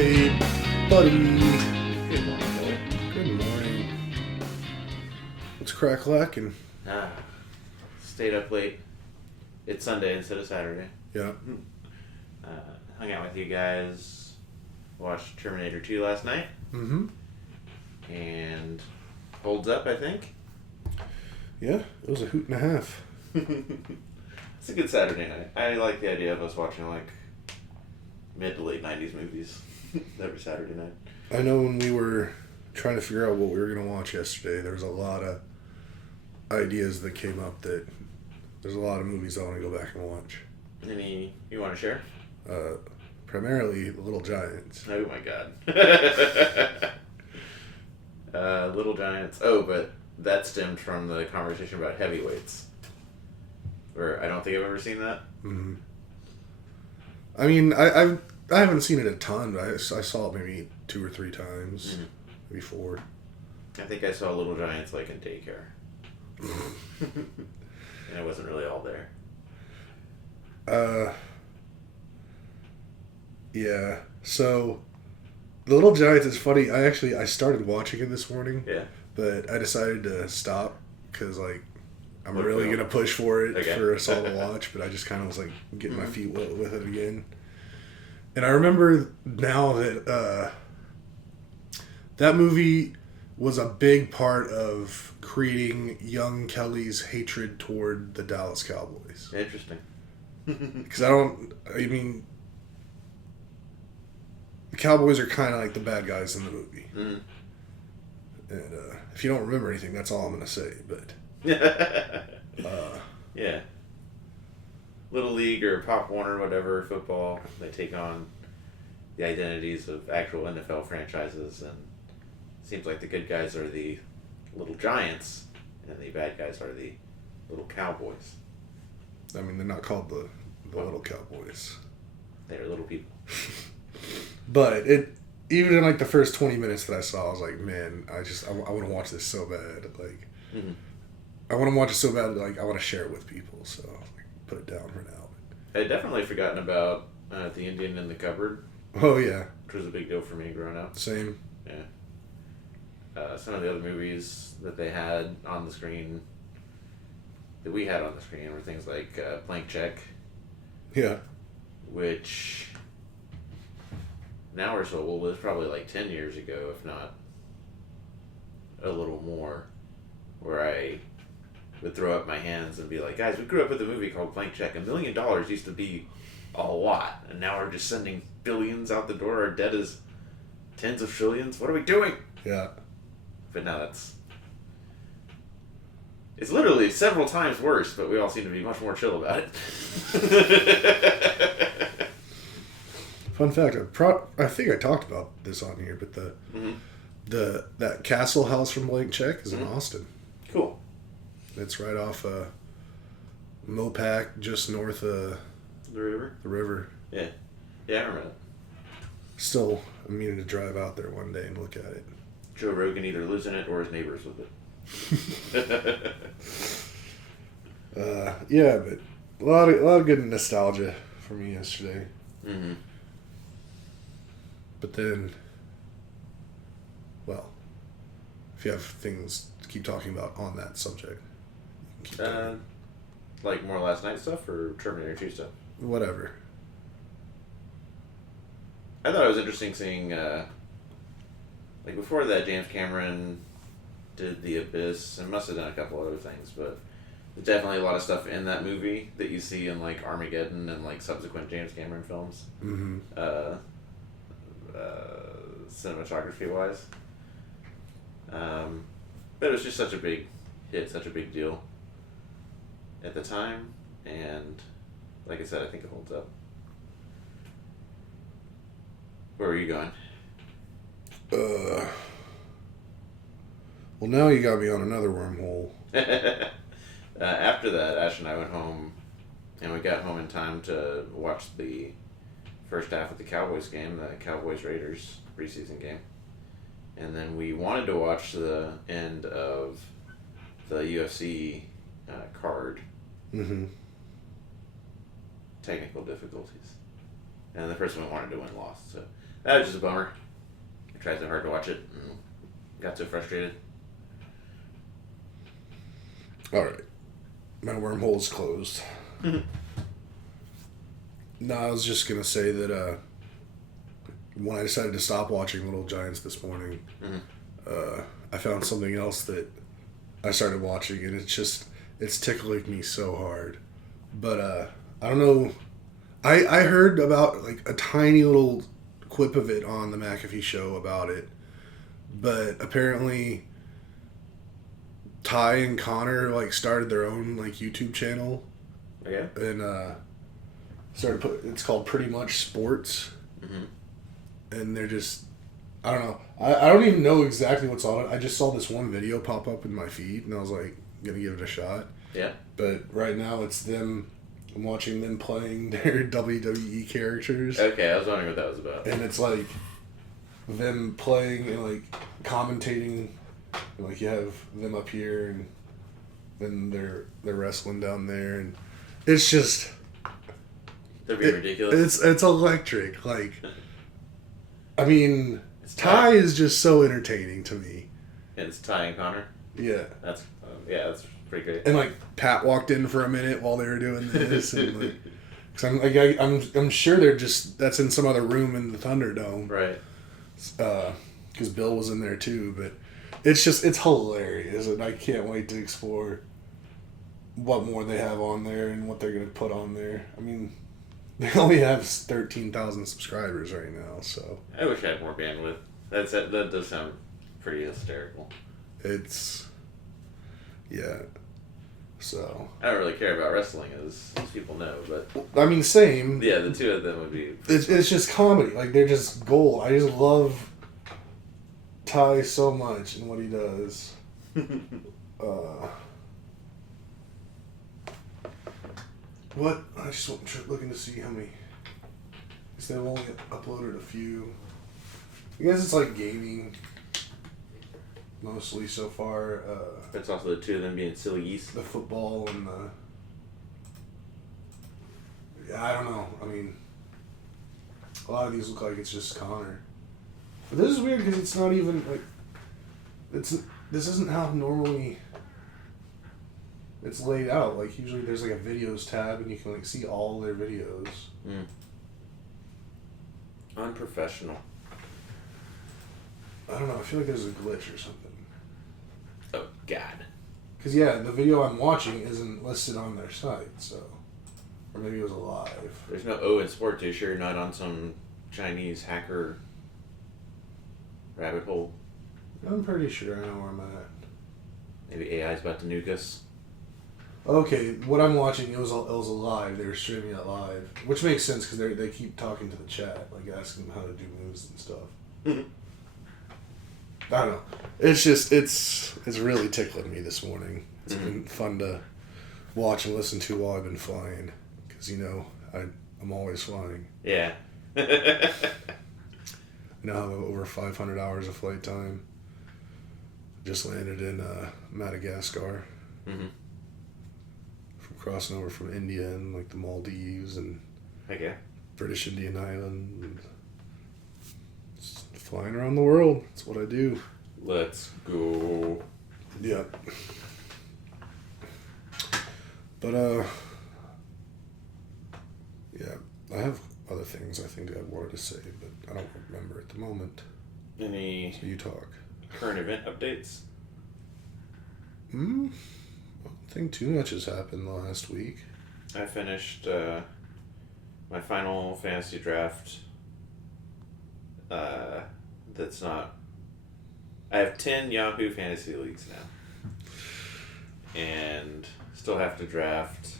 Hey, buddy. Good morning, Billy. Good morning. What's crack-lacking? Stayed up late. It's Sunday instead of Saturday. Yeah. Hung out with you guys. Watched Terminator 2 last night. Mm-hmm. And holds up, I think. Yeah, it was a hoot and a half. It's a good Saturday night. I like the idea of us watching like mid to late 90s movies every Saturday night. I know when we were trying to figure out what we were going to watch yesterday, there was a lot of ideas that came up that there's a lot of movies I want to go back and watch. Any you want to share? Primarily Little Giants. Oh my god. Little Giants. Oh, but that stemmed from the conversation about heavyweights. Where I don't think I've ever seen that. Mm-hmm. I mean, I haven't seen it a ton, but I saw it maybe 2 or 3 times. Mm-hmm. Maybe 4. I think I saw Little Giants like in daycare. And I wasn't really all there. Yeah. So, The Little Giants is funny. I started watching it this morning. Yeah. But I decided to stop because, like, I'm What really film? going to push for it Okay. for us all to watch. But I just kind of was, like, getting my feet wet with it again. And I remember now that that movie was a big part of creating young Kelly's hatred toward the Dallas Cowboys. Interesting. Because I mean, the Cowboys are kind of like the bad guys in the movie. Mm. And if you don't remember anything, that's all I'm going to say. But Yeah. Little League or Pop Warner, whatever, football, they take on the identities of actual NFL franchises, and it seems like the good guys are the Little Giants, and the bad guys are the Little Cowboys. I mean, they're not called the Little Cowboys. They are little people. But even in like the first 20 minutes that I saw, I was like, man, I want to watch this so bad. Like, Mm-hmm. I want to watch it so bad, like, I want to share it with people. So, like, put it down for now. I had definitely forgotten about The Indian in the Cupboard, Oh, yeah. which was a big deal for me growing up. Same. Yeah. Some of the other movies that they had on the screen, that we had on the screen, were things like Blank Check, Yeah. which now we're so old, it's probably like 10 years ago, if not a little more, where I would throw up my hands and be like, guys, we grew up with a movie called Blank Check. $1 million used to be a lot, and now we're just sending billions out the door. Our debt is tens of trillions. What are we doing? Yeah. But now it's literally several times worse, but we all seem to be much more chill about it. Fun fact, I think I talked about this on here, but that Castle House from Blank Check is in Austin. Cool. It's right off Mopac, just north of The river? the river. Yeah. Yeah, I remember that. Still, I'm meaning to drive out there one day and look at it. Joe Rogan either lives in it or his neighbors with it. Yeah, but a lot of good nostalgia for me yesterday. Mm-hmm. But then, well, if you have things to keep talking about on that subject, keep talking. Like more last night stuff or Terminator 2 stuff? Whatever. I thought it was interesting seeing, like before that, James Cameron did The Abyss and must have done a couple other things, but there's definitely a lot of stuff in that movie that you see in like Armageddon and like subsequent James Cameron films. Mm-hmm. Cinematography wise. But it was just such a big hit, such a big deal at the time, and like I said, I think it holds up. Where were you going? Well, now you got me on another wormhole. After that, Ash and I went home, and we got home in time to watch the first half of the Cowboys game, the Cowboys-Raiders preseason game. And then we wanted to watch the end of the UFC card. Mm-hmm. Technical difficulties. and the person we wanted to win lost. So that was just a bummer. I tried so hard to watch it and got so frustrated. All right, my wormhole is closed. No, I was just gonna say that when I decided to stop watching Little Giants this morning, I found something else that I started watching, and it's tickling me so hard. But I don't know. I heard about like a tiny little quip of it on the McAfee show about it, but apparently Ty and Connor like started their own like YouTube channel. Okay. And it's called Pretty Much Sports. And they're just, I don't know. I don't even know exactly what's on it. I just saw this one video pop up in my feed, and I was like, gonna give it a shot. Yeah. But right now it's them. I'm watching them playing their WWE characters. Okay, I was wondering what that was about. And it's like them playing and like commentating. And like you have them up here, and then they're wrestling down there, and it's just. They're being ridiculous. It's electric. Like, I mean, Ty is just so entertaining to me. And it's Ty and Connor. Yeah. That's pretty great. And like Pat walked in for a minute while they were doing this, and like, cause I'm sure that's in some other room in the Thunderdome, right? Because Bill was in there too, but it's hilarious, and I can't wait to explore what more they have on there and what they're gonna put on there. I mean, they only have 13,000 subscribers right now, so I wish I had more bandwidth. That does sound pretty hysterical. Yeah. So I don't really care about wrestling, as people know, but I mean, same. Yeah, the two of them would be. It's just comedy. Like, they're just gold. I just love Ty so much and what he does. What? I just looking to see how many. Because they've only uploaded a few. I guess it's like gaming. Mostly so far. That's also the two of them being silly geese. The football and the. Yeah, I don't know. I mean, a lot of these look like it's just Connor. But this is weird because it's not even like. This isn't how normally. It's laid out. Like, usually there's like a videos tab and you can like see all their videos. Unprofessional. I don't know. I feel like there's a glitch or something. Oh, God. Because, yeah, the video I'm watching isn't listed on their site, so. Or maybe it was live. There's no O in sports. Are you sure you're not on some Chinese hacker rabbit hole? I'm pretty sure I know where I'm at. Maybe AI's about to nuke us. Okay, what I'm watching, it was live. They were streaming it live. Which makes sense because they keep talking to the chat, like asking them how to do moves and stuff. I don't know. It's just, it's really tickling me this morning. It's been fun to watch and listen to while I've been flying. Because, I'm always flying. Yeah. I now have over 500 hours of flight time. Just landed in Madagascar. From crossing over from India and like the Maldives and British Indian Island. And flying around the world. That's what I do. Let's go. Yeah. But, yeah, I have other things I think I wanted to say, but I don't remember at the moment. Any So you talk. current event updates? I don't think too much has happened last week. I finished my final fantasy draft. That's not. I have 10 Yahoo Fantasy Leagues now. And still have to draft.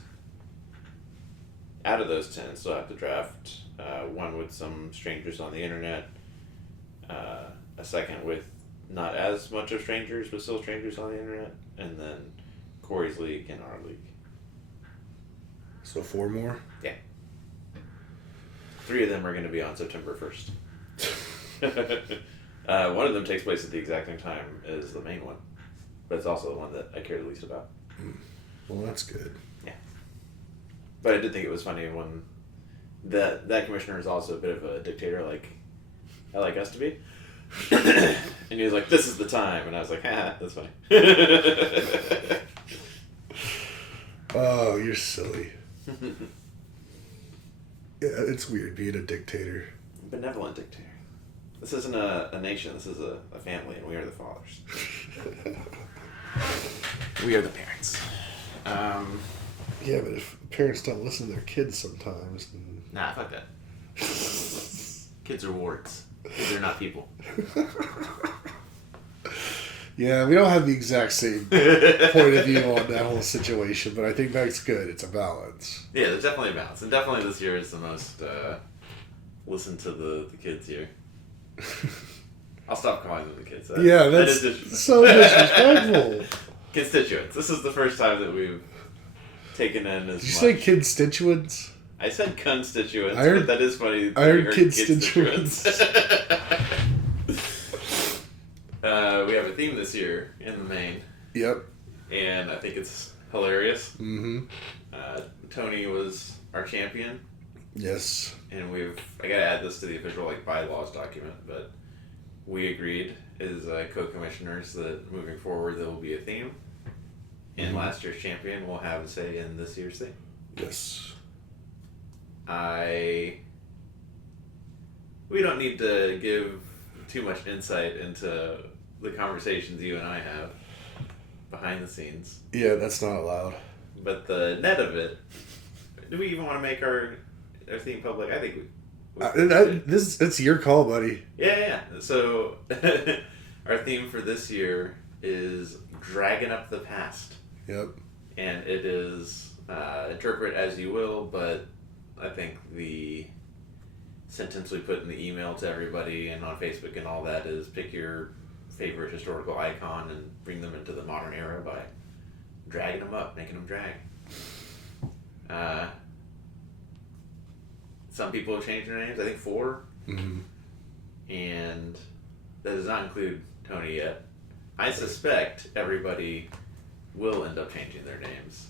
Out of those 10, still have to draft one with some strangers on the internet, a second with not as much of strangers, but still strangers on the internet, and then Corey's League and our league. So 4 more? Yeah. 3 of them are going to be on September 1st. One of them takes place at the exact same time as the main one, but it's also the one that I care the least about. Well, that's good. Yeah. But I did think it was funny when that commissioner is also a bit of a dictator, like I like us to be. And he was like, "This is the time," and I was like, "Ha, that's funny." Oh, you're silly. Yeah, it's weird being a dictator. Benevolent dictator. This isn't a nation. This is a family, and we are the fathers. We are the parents. Yeah, but if parents don't listen to their kids sometimes, then... Nah, fuck that. Kids are warts. They're not people. Yeah, we don't have the exact same point of view on that whole situation, but I think that's good. It's a balance. Yeah, there's definitely a balance. And definitely this year is the most, listen to the kids here. I'll stop calling them the kids. That's so disrespectful. Constituents. This is the first time that we've taken in as Did you say constituents? I said constituents, but that is funny. I heard constituents. We have a theme this year in the main. Yep. And I think it's hilarious. Mm-hmm. Tony was our champion. Yes. And I gotta add this to the official bylaws document, but we agreed as co-commissioners that moving forward there will be a theme. And last year's champion will have a say in this year's theme. Yes. We don't need to give too much insight into the conversations you and I have behind the scenes. Yeah, that's not allowed. But the net of it, do we even want to make our theme public? I think it's your call, buddy. Yeah. So our theme for this year is Dragging Up the Past. Yep. And it is interpret as you will, but I think the sentence we put in the email to everybody and on Facebook and all that is pick your favorite historical icon and bring them into the modern era by dragging them up, making them drag. Some people have changed their names, I think 4. Mm-hmm. And that does not include Tony yet. I suspect everybody will end up changing their names.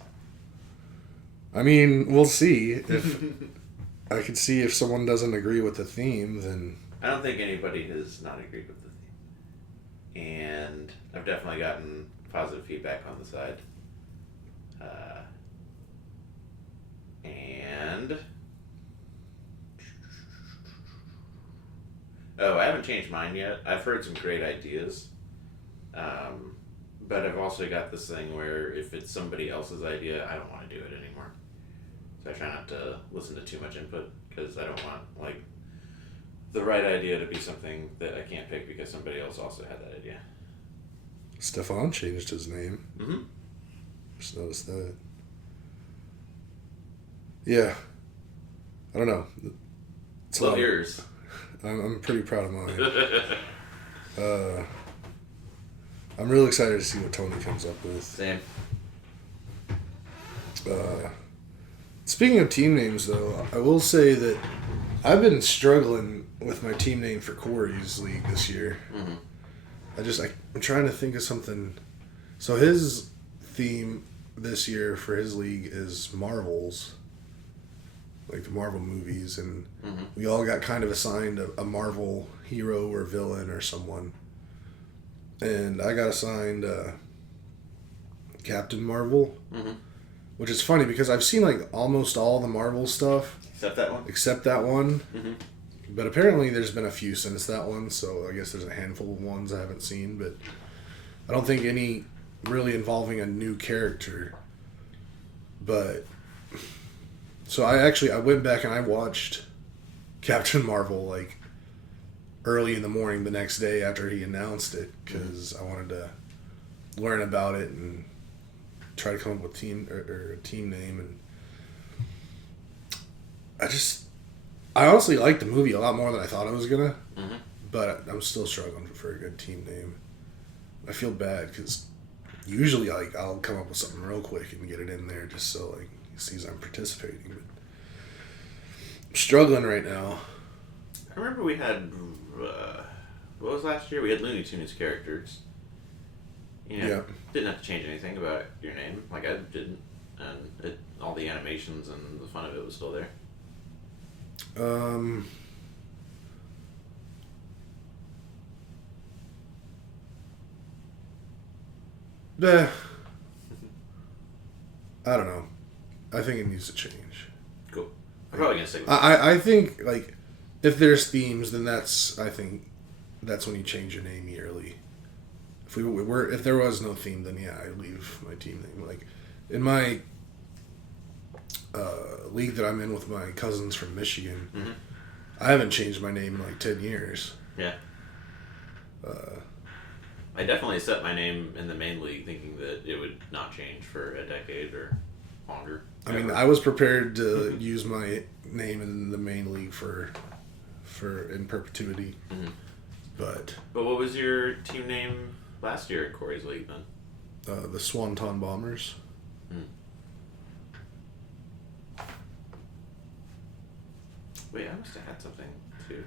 I mean, we'll see. If I could see if someone doesn't agree with the theme, then... I don't think anybody has not agreed with the theme. And I've definitely gotten positive feedback on the side. I haven't changed mine yet. I've heard some great ideas. But I've also got this thing where if it's somebody else's idea, I don't want to do it anymore. So I try not to listen to too much input because I don't want the right idea to be something that I can't pick because somebody else also had that idea. Stefan changed his name. Mm-hmm. Just noticed that. Yeah. I don't know. It's love yours. I'm pretty proud of mine. I'm really excited to see what Tony comes up with. Same. Speaking of team names, though, I will say that I've been struggling with my team name for Corey's league this year. Mm-hmm. I'm trying to think of something. So his theme this year for his league is Marvels, like the Marvel movies, and we all got kind of assigned a Marvel hero or villain or someone. And I got assigned Captain Marvel, which is funny because I've seen almost all the Marvel stuff. Except that one? Mm-hmm. But apparently there's been a few since that one, so I guess there's a handful of ones I haven't seen, but I don't think any really involving a new character. But so I went back and I watched Captain Marvel early in the morning the next day after he announced it because I wanted to learn about it and try to come up with a team name. And I honestly liked the movie a lot more than I thought I was gonna, but I'm still struggling for a good team name. I feel bad because usually I'll come up with something real quick and get it in there just so he sees I'm participating. But I'm struggling right now. I remember we had what was last year? We had Looney Tunes characters. Didn't have to change anything about your name, like I didn't, and all the animations and the fun of it was still there. Um, eh, I don't know. I think it needs to change. Cool. I'm probably gonna stick with I think like if there's themes, then I think that's when you change your name yearly. If there was no theme, then yeah, I'd leave my team name. Like in my league that I'm in with my cousins from Michigan, Mm-hmm. I haven't changed my name in like 10 years. Yeah. I definitely set my name in the main league thinking that it would not change for a decade or longer. I mean, I was prepared to use my name in the main league for in perpetuity, but what was your team name last year in Corey's league then? the Swanton Bombers. Wait, I must have had something too.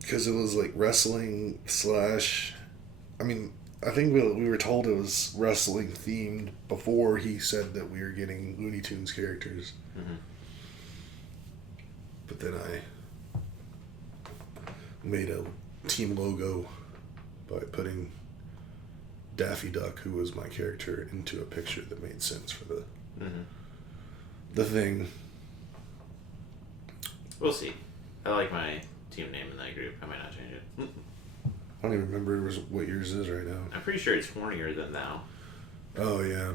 Because it was like wrestling / I mean, I think we were told it was wrestling themed before he said that we were getting Looney Tunes characters. Mm-hmm. But then I made a team logo by putting Daffy Duck, who was my character, into a picture that made sense for the thing. We'll see. I like my team name in that group. I might not change it. I don't even remember what yours is right now. I'm pretty sure it's hornier than thou. Oh, yeah.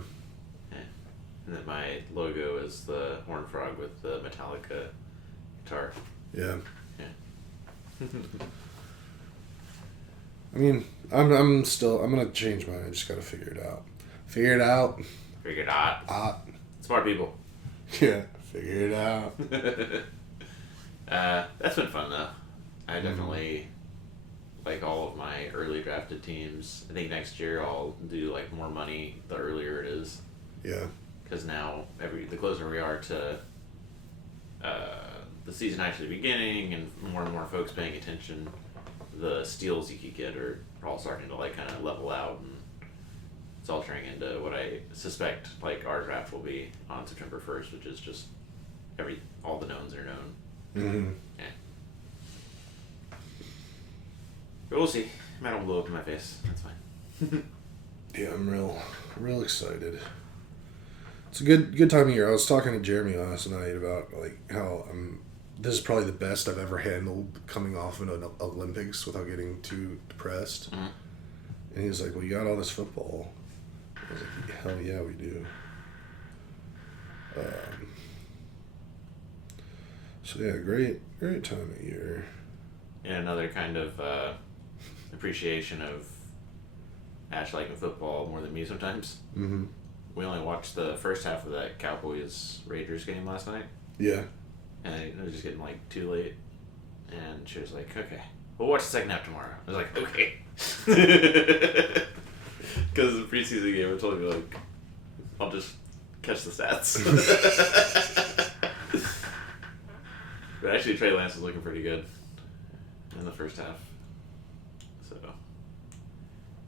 And then my logo is the horn frog with the Metallica guitar. Yeah. Yeah. I mean, I'm gonna change mine. I just gotta figure it out. Figure it out. Figure it out. Smart people. Yeah, figure it out. That's been fun though. I definitely like all of my early drafted teams. I think next year I'll do like more money the earlier it is. Yeah. Because now the closer we are to the season actually beginning and more folks paying attention, the steals you could get are all starting to like kind of level out, and it's all turning into what I suspect like our draft will be on September 1st, which is just all the knowns are known. Mm-hmm. Yeah. But we'll see. Matt will blow up in my face. That's fine. Yeah, I'm real excited. It's a good time of year. I was talking to Jeremy last night about like how this is probably the best I've ever handled coming off of an Olympics without getting too depressed. Mm-hmm. And he was like, "Well, you got all this football." I was like, "Hell yeah, we do." So yeah, great time of year. And another kind of appreciation of Ash liking football more than me sometimes. Mm-hmm. We only watched the first half of that Cowboys-Raiders game last night. Yeah. And it was just getting like too late. And she was like, okay, we'll watch the second half tomorrow. I was like, okay. Because the preseason game, I told me like, I'll just catch the stats. But actually Trey Lance was looking pretty good in the first half. So,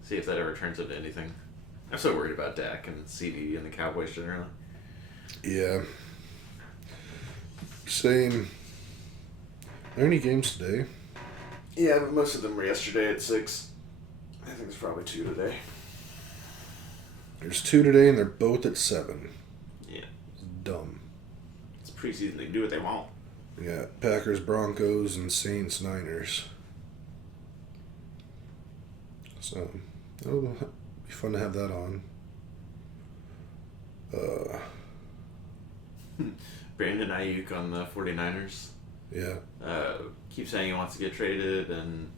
see if that ever turns into anything. I'm so worried about Dak and CD and the Cowboys generally. Yeah. Same. Are there any games today? Yeah, but most of them were yesterday at 6. I think there's probably 2 today. There's 2 today, and they're both at 7. Yeah. It's dumb. It's preseason. They can do what they want. Yeah, Packers, Broncos, and Saints, Niners. So, it'll be fun to have that on. Brandon Ayuk on the 49ers. Yeah. Keeps saying he wants to get traded, and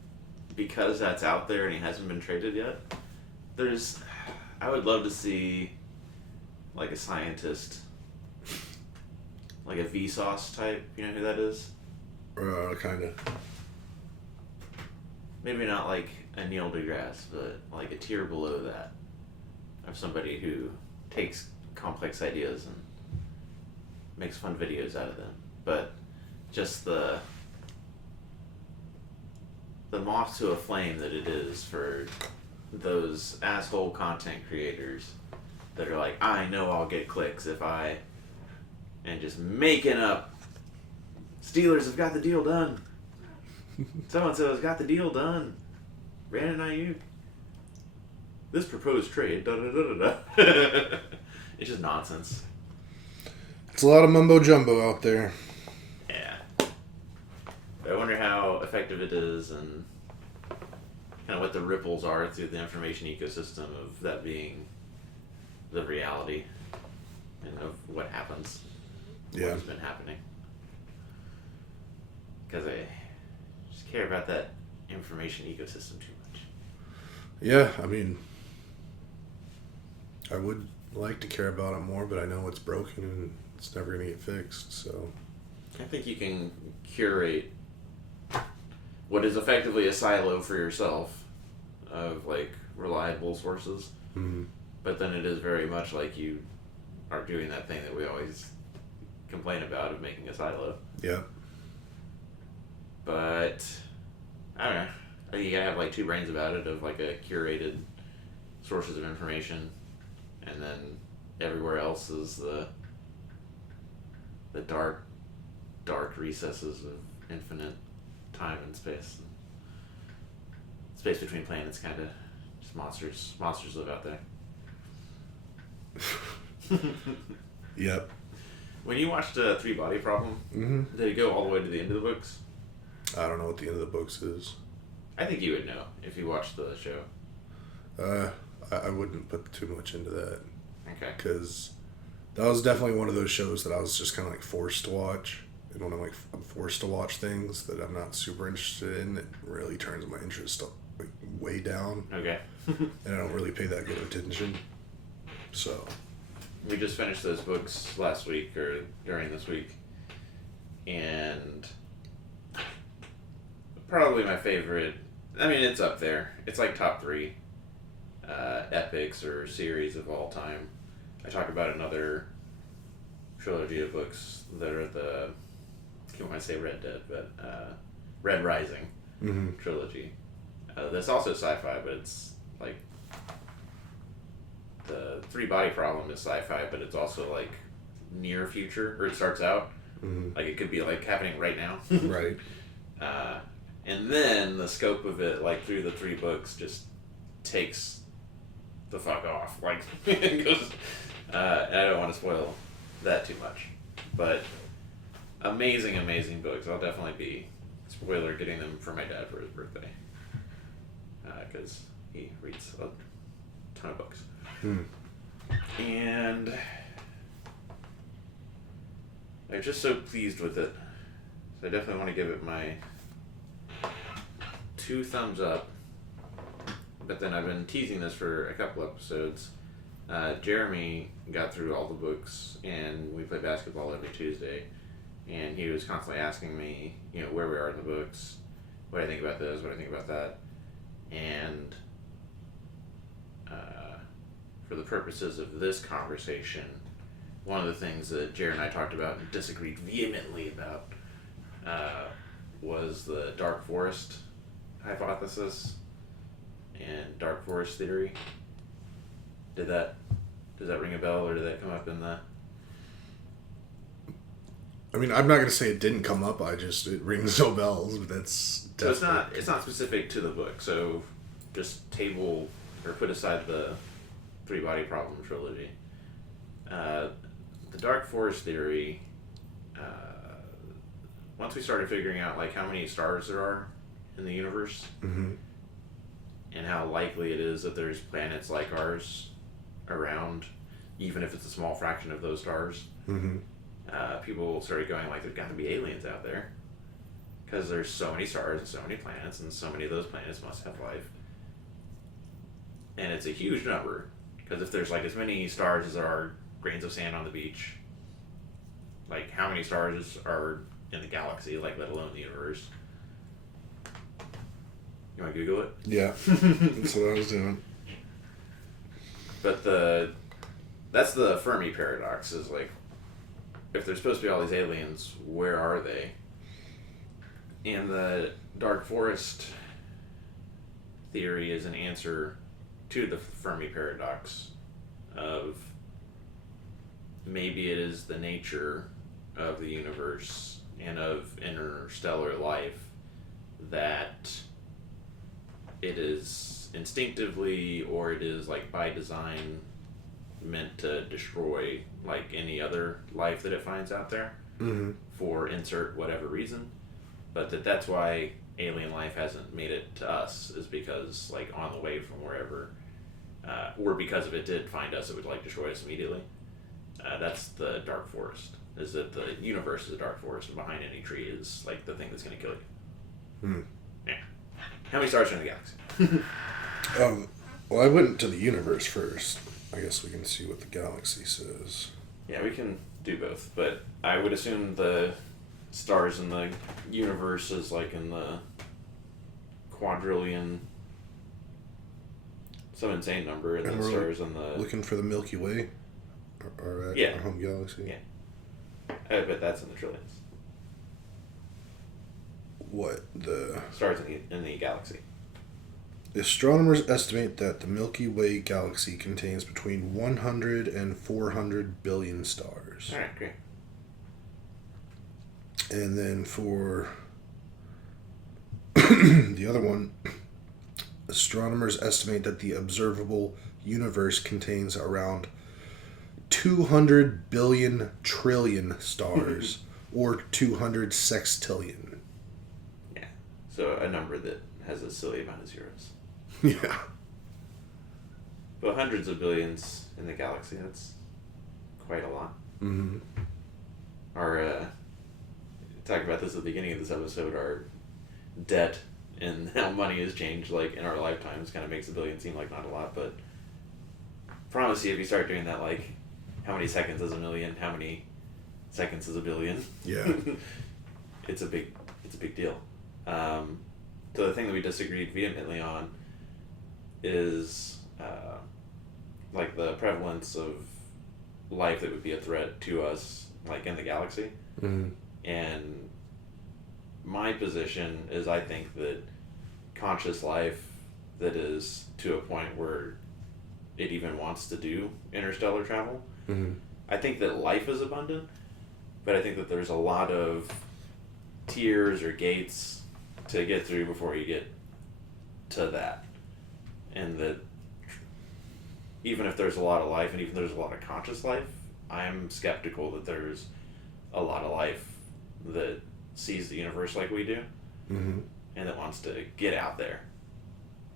because that's out there and he hasn't been traded yet, I would love to see like a scientist, like a Vsauce type. You know who that is? Kind of. Maybe not like a Neil deGrasse, but like a tier below that, of somebody who takes complex ideas and makes fun videos out of them. But just the moth to a flame that it is for those asshole content creators that are like, I know I'll get clicks if and just making up Steelers have got the deal done. So-and-so has got the deal done. Brandon Ayuk. This proposed trade. Da-da-da-da-da. It's just nonsense. It's a lot of mumbo-jumbo out there. Yeah. But I wonder how effective it is and kind of what the ripples are through the information ecosystem of that being the reality and of what happens. Yeah. What's been happening. Because I just care about that information ecosystem too much. Yeah, I mean, I would like to care about it more, but I know it's broken and it's never going to get fixed, so. I think you can curate what is effectively a silo for yourself of, like, reliable sources. Mm-hmm. But then it is very much like you are doing that thing that we always complain about of making a silo. Yeah. But I don't know. I think you gotta have like two brains about it of like a curated sources of information, and then everywhere else is the dark recesses of infinite time and space. Space between planets, kind of just monsters live out there. Yep. When you watched Three Body Problem, Mm-hmm. did it go all the way to the end of the books? I don't know what the end of the books is. I think you would know if you watched the show. I wouldn't put too much into that. Okay. Because that was definitely one of those shows that I was just kind of like forced to watch. And when I'm forced to watch things that I'm not super interested in, it really turns my interest like way down. Okay. And I don't really pay that good attention. So. We just finished those books last week or during this week. And probably my favorite, I mean, it's up there. It's like top 3 epics or series of all time. I talk about another trilogy of books that are the, I can't want to say Red Dead, but Red Rising trilogy. That's also sci-fi, but it's like the Three Body Problem is sci-fi, but it's also like near future, or it starts out like it could be like happening right now. Right. And then the scope of it, like through the 3 books, just takes the fuck off. Like it goes. And I don't want to spoil that too much, but amazing books. I'll definitely be spoiler getting them for my dad for his birthday because he reads a ton of books. And I'm just so pleased with it. So I definitely want to give it my 2 thumbs up. But then I've been teasing this for a couple episodes. Jeremy got through all the books, and we play basketball every Tuesday. And he was constantly asking me, where we are in the books, what I think about this, what I think about that. And for the purposes of this conversation, one of the things that Jared and I talked about and disagreed vehemently about was the Dark Forest hypothesis and Dark Forest theory. Does that ring a bell, or did that come up in the... I mean, I'm not going to say it didn't come up, it rings no bells, but that's... So it's not specific to the book, so just table, or put aside the Three Body Problem trilogy. The Dark Forest theory, once we started figuring out like how many stars there are in the universe, and how likely it is that there's planets like ours around, even if it's a small fraction of those stars, people started going like, there's got to be aliens out there, because there's so many stars and so many planets, and so many of those planets must have life. And it's a huge number, because if there's like as many stars as there are grains of sand on the beach, like how many stars are in the galaxy, like let alone the universe? You want to Google it? Yeah, that's what I was doing. But that's the Fermi paradox, is like, if there's supposed to be all these aliens, where are they? And the Dark Forest theory is an answer to the Fermi paradox of maybe it is the nature of the universe and of interstellar life that it is instinctively, or it is like by design, meant to destroy like any other life that it finds out there, for insert whatever reason, but that's why alien life hasn't made it to us, is because like on the way from wherever, or because if it did find us, it would like destroy us immediately. That's the dark forest. Is that the universe is a dark forest, and behind any tree is like the thing that's going to kill you. Yeah. How many stars are in the galaxy? Well, I went to the universe first. I guess we can see what the galaxy says. Yeah, we can do both, but I would assume the stars in the universe is like in the quadrillion, some insane number, and then stars in the... Looking for the Milky Way, our home galaxy. Yeah. I bet that's in the trillions. What? The... Stars in the galaxy. Astronomers estimate that the Milky Way galaxy contains between 100 and 400 billion stars. Alright, great. And then for the other one, astronomers estimate that the observable universe contains around 200 billion trillion stars, or 200 sextillion. Yeah, so a number that has a silly amount of zeros. Yeah. But hundreds of billions in the galaxy, that's quite a lot. Mm-hmm. Our, talked about this at the beginning of this episode, our debt and how money has changed like in our lifetimes kind of makes a billion seem like not a lot, but promise you if you start doing that, like how many seconds is a million, how many seconds is a billion, yeah, it's a big deal. So the thing that we disagreed vehemently on is like the prevalence of life that would be a threat to us like in the galaxy. And my position is, I think that conscious life that is to a point where it even wants to do interstellar travel, I think that life is abundant, but I think that there's a lot of tiers or gates to get through before you get to that. And that even if there's a lot of life, and even if there's a lot of conscious life, I'm skeptical that there's a lot of life that sees the universe like we do, and that wants to get out there.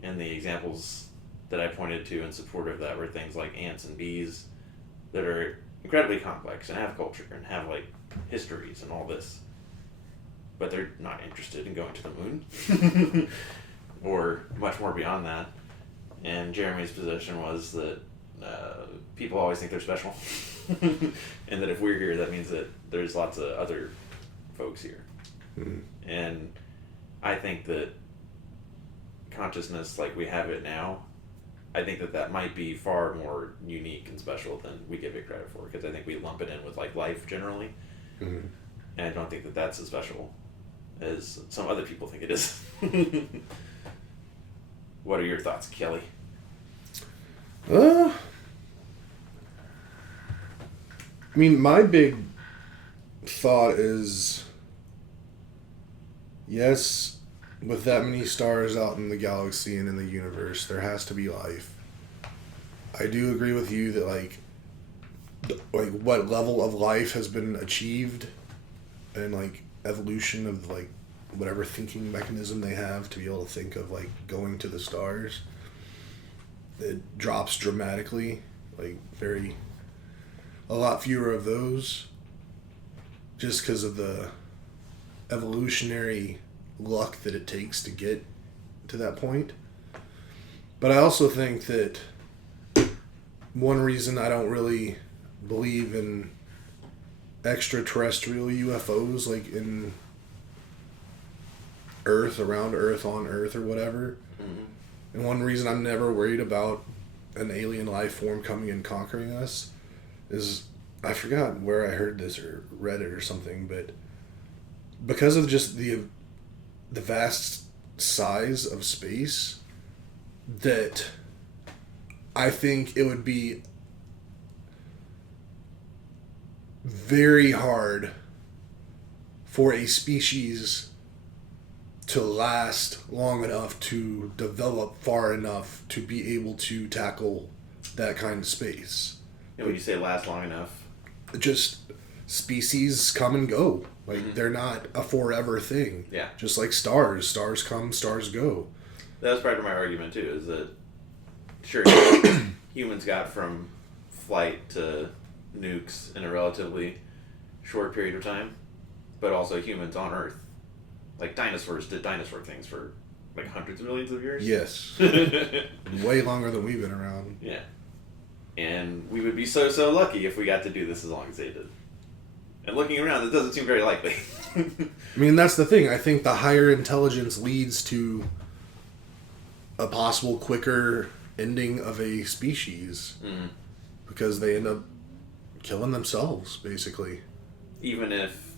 And the examples that I pointed to in support of that were things like ants and bees that are incredibly complex and have culture and have like histories and all this, but they're not interested in going to the moon or much more beyond that. And Jeremy's position was that people always think they're special and that if we're here, that means that there's lots of other folks here. And I think that consciousness like we have it now, I think that might be far more unique and special than we give it credit for, because I think we lump it in with like life generally, and I don't think that that's as special as some other people think it is. What are your thoughts, Kelly? I mean, my big thought is, yes, with that many stars out in the galaxy and in the universe, there has to be life. I do agree with you that like what level of life has been achieved and like evolution of like whatever thinking mechanism they have to be able to think of like going to the stars, it drops dramatically, like a lot fewer of those, just because of the evolutionary luck that it takes to get to that point. But I also think that one reason I don't really believe in extraterrestrial UFOs, like in Earth, around Earth, on Earth, or whatever, and one reason I'm never worried about an alien life form coming and conquering us is, I forgot where I heard this or read it or something, but because of just the vast size of space, that I think it would be very hard for a species to last long enough to develop far enough to be able to tackle that kind of space. And when you say last long enough, just species come and go. Like, they're not a forever thing. Yeah. Just like stars. Stars come, stars go. That was part of my argument, too, is that, sure, humans got from flight to nukes in a relatively short period of time, but also humans on Earth. Like, dinosaurs did dinosaur things for, like, hundreds of millions of years. Yes. Way longer than we've been around. Yeah. And we would be so lucky if we got to do this as long as they did. And looking around, it doesn't seem very likely. I mean, that's the thing. I think the higher intelligence leads to a possible quicker ending of a species. Mm-hmm. Because they end up killing themselves, basically. Even if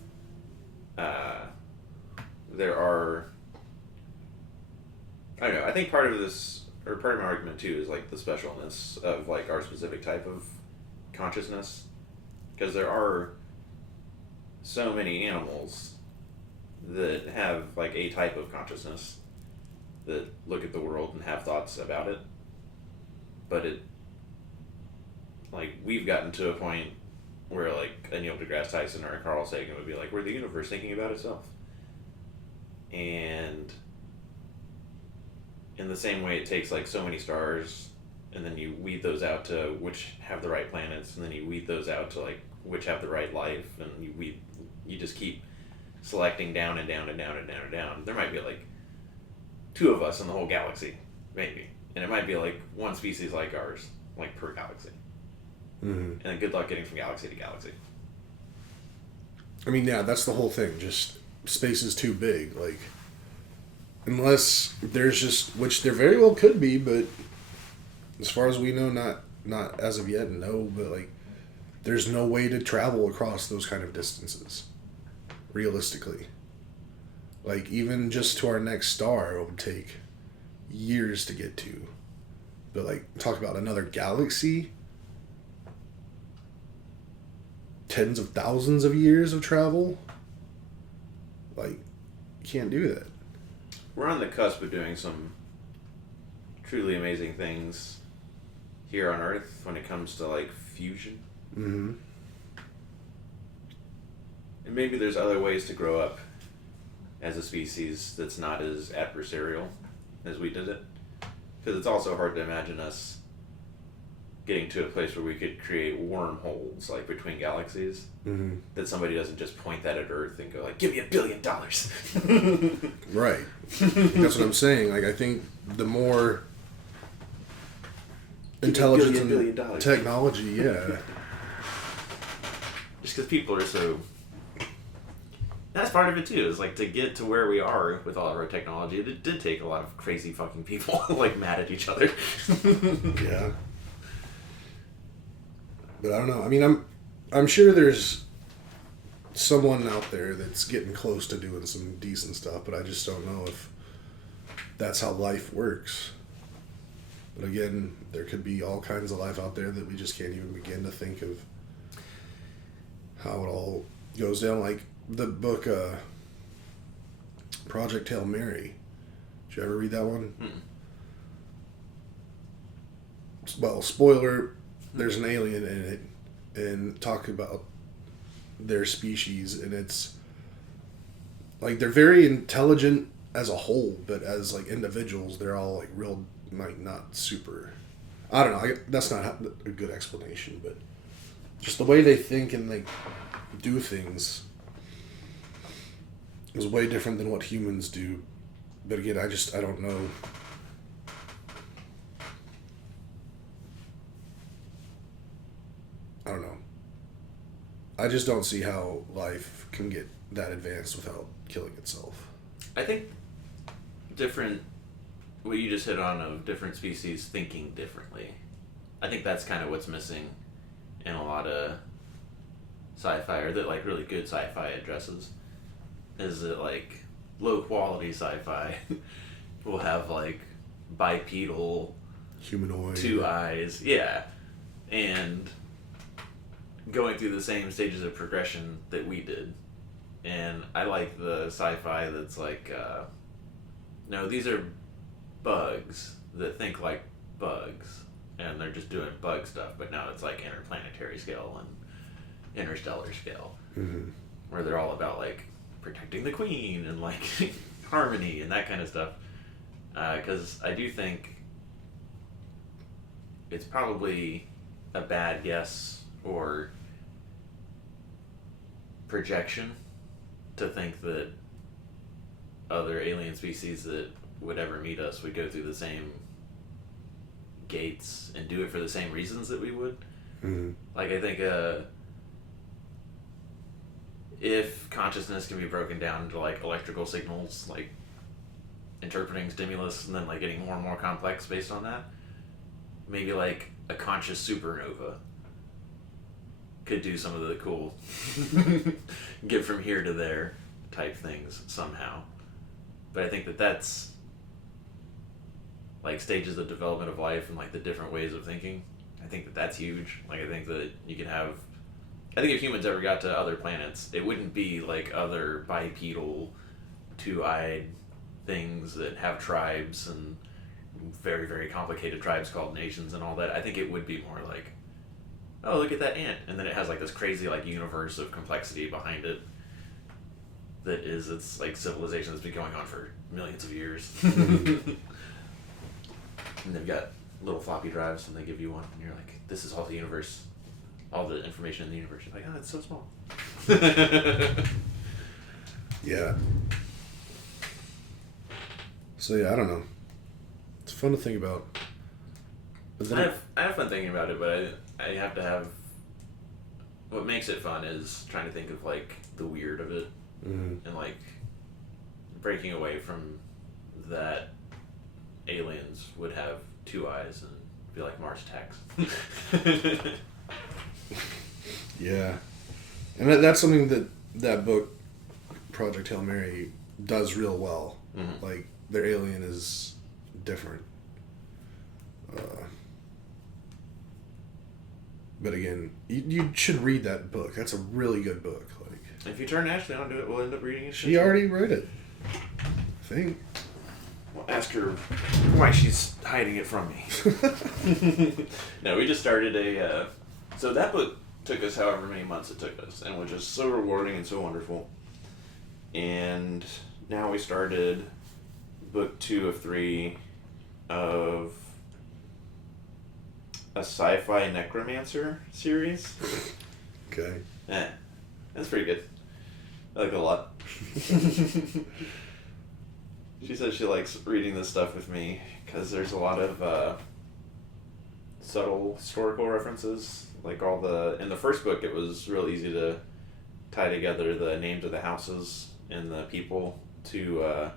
there are... I don't know. I think part of this, or part of my argument too, is like the specialness of like our specific type of consciousness. Because there are so many animals that have like a type of consciousness that look at the world and have thoughts about it. But it, like, we've gotten to a point where like a Neil deGrasse Tyson or a Carl Sagan would be like, we're the universe thinking about itself. And in the same way it takes like so many stars, and then you weed those out to which have the right planets, and then you weed those out to like which have the right life, and you just keep selecting down and down and down and down and down. There might be like 2 of us in the whole galaxy, maybe. And it might be like one species like ours, like per galaxy. Mm-hmm. And then good luck getting from galaxy to galaxy. I mean, yeah, that's the whole thing. Just space is too big. Like, unless there's just, which there very well could be, but as far as we know, not as of yet, no. But like, there's no way to travel across those kind of distances, realistically. Like, even just to our next star, it would take years to get to. But like, talk about another galaxy, tens of thousands of years of travel. Like, you can't do that. We're on the cusp of doing some truly amazing things here on Earth when it comes to like fusion. Mm-hmm. And maybe there's other ways to grow up as a species that's not as adversarial as we did it. Because it's also hard to imagine us getting to a place where we could create wormholes like between galaxies. Mm-hmm. That somebody doesn't just point that at Earth and go like, give me $1 billion. Right. That's what I'm saying. Like, I think the more intelligence and technology, yeah. Just because people are so... That's part of it too, is like to get to where we are with all of our technology, it did take a lot of crazy fucking people like mad at each other. Yeah. But I don't know. I mean, I'm sure there's someone out there that's getting close to doing some decent stuff, but I just don't know if that's how life works. But again, there could be all kinds of life out there that we just can't even begin to think of how it all goes down. Like the book Project Hail Mary. Did you ever read that one? Well, spoiler, there's an alien in it, and talk about their species, and it's like they're very intelligent as a whole, but as like individuals, they're all like real, like not super. I don't know. That's not a good explanation, but just the way they think and they do things is way different than what humans do. But again, I don't know. I don't know. I just don't see how life can get that advanced without killing itself. I think what you just hit on of different species thinking differently, I think that's kind of what's missing in a lot of sci-fi, or that like really good sci-fi addresses, is that like low quality sci-fi will have like bipedal humanoid 2 eyes, yeah, and going through the same stages of progression that we did, And I like the sci-fi that's like, no, these are bugs that think like bugs, and they're just doing bug stuff, but now it's like interplanetary scale and interstellar scale, where they're all about like protecting the queen and like harmony and that kind of stuff. Because I do think it's probably a bad guess or projection to think that other alien species that would ever meet us would go through the same gates and do it for the same reasons that we would. Like, I think if consciousness can be broken down into like electrical signals, like interpreting stimulus and then like getting more and more complex based on that, maybe like a conscious supernova could do some of the cool get from here to there type things somehow. But I think that that's like stages of development of life and like the different ways of thinking. I think that that's huge. Like, I think that you can have, I think if humans ever got to other planets, it wouldn't be like other bipedal, two-eyed things that have tribes and very, very complicated tribes called nations and all that. I think it would be more like, oh, look at that ant. And then it has like this crazy like universe of complexity behind it that is, it's like civilization that's been going on for millions of years. And they've got little floppy drives and they give you one and you're like, this is all the universe, all the information in the universe. You're like, oh, it's so small. Yeah. So yeah, I don't know. It's fun to think about. But then I have fun thinking about it, but I have to have, what makes it fun is trying to think of like the weird of it, and like breaking away from that aliens would have two eyes and be like Mars attacks. Yeah. And that's something that book, Project Hail Mary, does real well. Like, their alien is different. But again, you should read that book. That's a really good book. Like, if you turn Ashley onto it, we'll end up reading it. She already read it, I think. Well, ask her why she's hiding it from me. No, we just started a... so that book took us however many months it took us, and was just so rewarding and so wonderful. And now we started book 2 of 3 of a sci-fi necromancer series. Okay. That's pretty good. I like it a lot. She says she likes reading this stuff with me because there's a lot of subtle historical references. Like in the first book, it was real easy to tie together the names of the houses and the people to,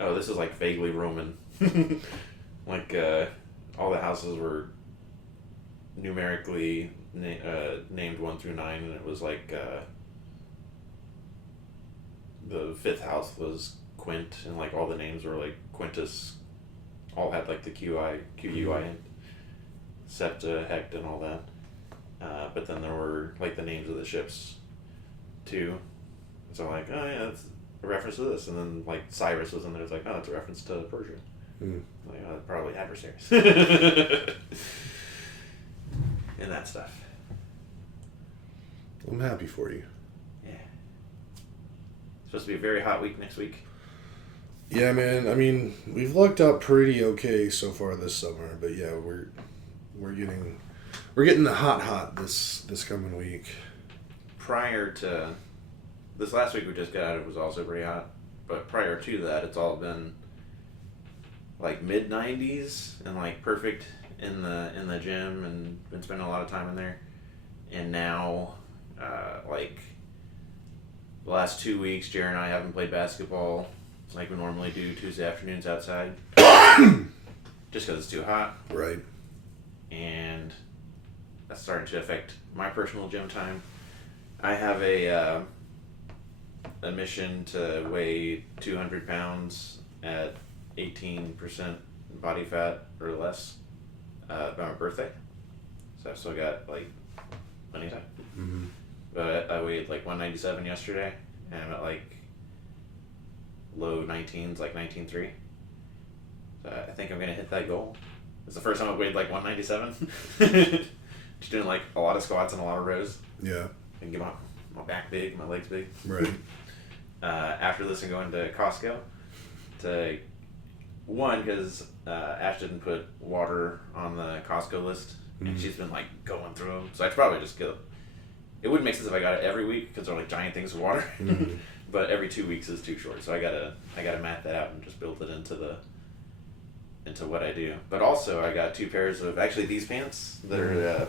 oh, this is like vaguely Roman. Like, all the houses were numerically named 1 through 9, and it was like, the 5th house was Quint, and like all the names were like Quintus, all had like the QUI and Septa, Hect, and all that. But then there were like the names of the ships too. So like, oh yeah, that's a reference to this. And then like Cyrus was in there. It's like, oh, it's a reference to Persia. Like, oh, probably adversaries. And that stuff. I'm happy for you. Yeah. It's supposed to be a very hot week next week. Yeah, man. I mean, we've lucked out pretty okay so far this summer, but yeah, we're getting the hot this coming week. Prior to this last week we just got out of was also pretty hot, but prior to that, it's all been like mid 90s and like perfect in the gym, and been spending a lot of time in there. And now, like the last 2 weeks, Jared and I haven't played basketball like we normally do Tuesday afternoons outside, just because it's too hot. Right. And that's starting to affect my personal gym time. I have a mission to weigh 200 pounds at 18% body fat or less by my birthday. So I've still got like plenty of time. But I weighed like 197 yesterday, and I'm at like low 19s, like 19.3. So I think I'm gonna hit that goal. It's the first time I've weighed like 197. Just doing like a lot of squats and a lot of rows. Yeah. And get my back big, my legs big. Right. After this, I'm going to Costco to one because Ash didn't put water on the Costco list, and she's been like going through them. So I'd probably just go. It wouldn't make sense if I got it every week because they're like giant things of water. But every 2 weeks is too short, so I gotta map that out and just build it into what I do. But also, I got 2 pairs of actually these pants that are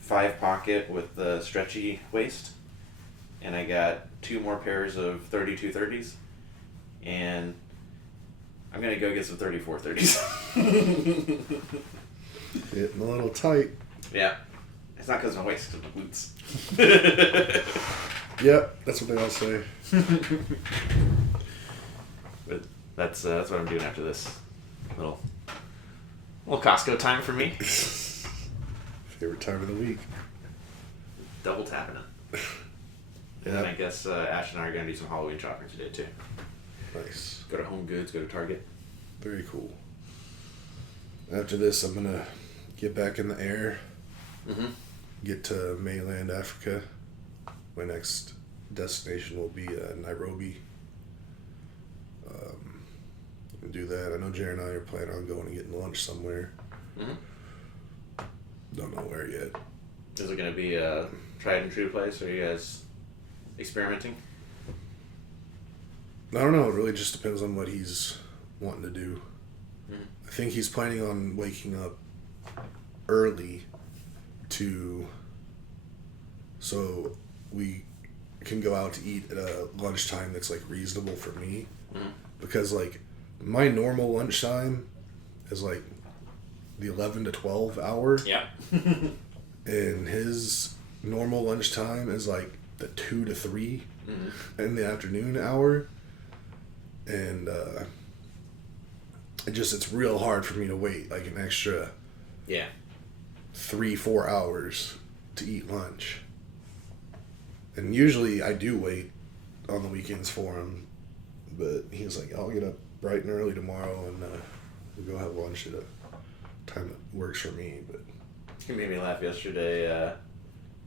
5 pocket with the stretchy waist, and I got 2 more pairs of 32 30s, and I'm gonna go get some 34 30s. Getting a little tight. Yeah, it's not because of my waist, it's because of my glutes. Yep, that's what they all say. But that's what I'm doing after this little Costco time for me. Favorite time of the week. Double tapping it. And then I guess Ash and I are going to do some Halloween shopping today too. Nice. Go to Home Goods, go to Target. Very cool. After this, I'm going to get back in the air. Get to mainland Africa. My next destination will be Nairobi. Do that. I know Jared and I are planning on going and getting lunch somewhere. Don't know where yet. Is it going to be a tried and true place, or are you guys experimenting? I don't know. It really just depends on what he's wanting to do. I think he's planning on waking up early so we can go out to eat at a lunchtime that's like reasonable for me. Because like my normal lunchtime is like the 11 to 12 hour. Yeah. And his normal lunchtime is like the 2 to 3 in the afternoon hour. And it's real hard for me to wait like an extra 3-4 hours to eat lunch. And usually I do wait on the weekends for him, but he was like, I'll get up bright and early tomorrow and we'll go have lunch at a time that works for me. But He made me laugh yesterday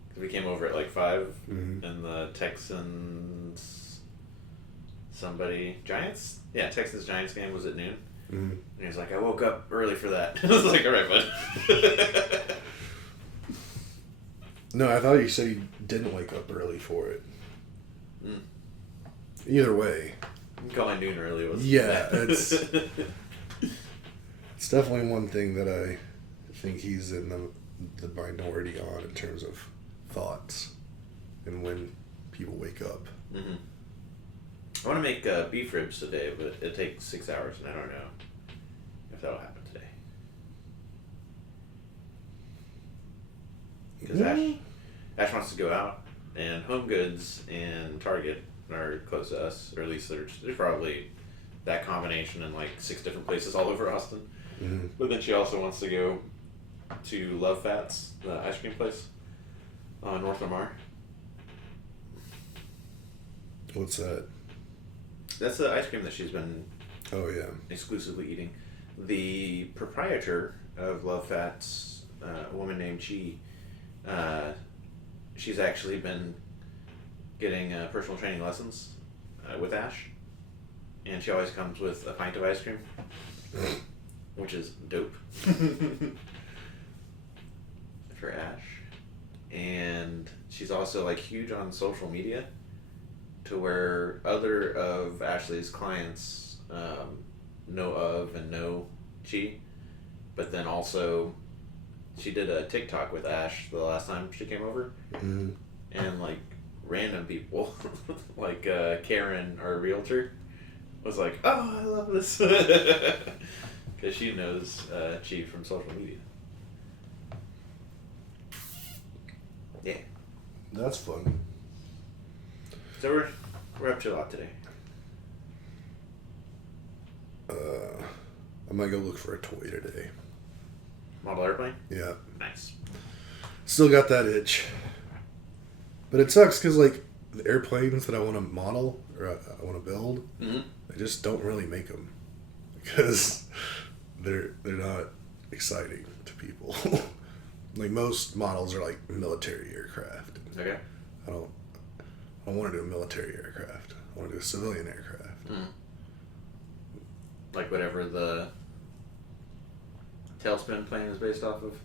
because we came over at like 5 and the Texans Giants? Yeah, Texans Giants game was at noon. And he was like, I woke up early for that. I was like, all right, bud. No, I thought you said you didn't wake up early for it. Either way. I'm calling noon early. It's definitely one thing that I think he's in the minority on in terms of thoughts and when people wake up. I want to make beef ribs today, but it takes 6 hours, and I don't know if that'll happen today. Because Ash wants to go out, and Home Goods and Target are close to us, or at least there's probably that combination in like 6 different places all over Austin. But then she also wants to go to Love Fats, the ice cream place on North Lamar. What's that? That's the ice cream that she's been exclusively eating. The proprietor of Love Fats, a woman named Chi, she's actually been getting personal training lessons with Ash, and she always comes with a pint of ice cream, which is dope for Ash. And she's also like huge on social media, to where other of Ashley's clients know of and know Chi, but then also she did a TikTok with Ash the last time she came over, and like random people like Karen, our realtor, was like, oh, I love this, because she knows Chi from social media. Yeah, that's fun. So we're up to a lot today. I might go look for a toy today. Model airplane? Yeah. Nice. Still got that itch. But it sucks because, like, the airplanes that I want to model or I want to build, Mm-hmm. they just don't really make them because they're not exciting to people. Like most models are like military aircraft. Okay. I don't want to do a military aircraft. I want to do a civilian aircraft. Mm. Like whatever the Tailspin plane is based off of.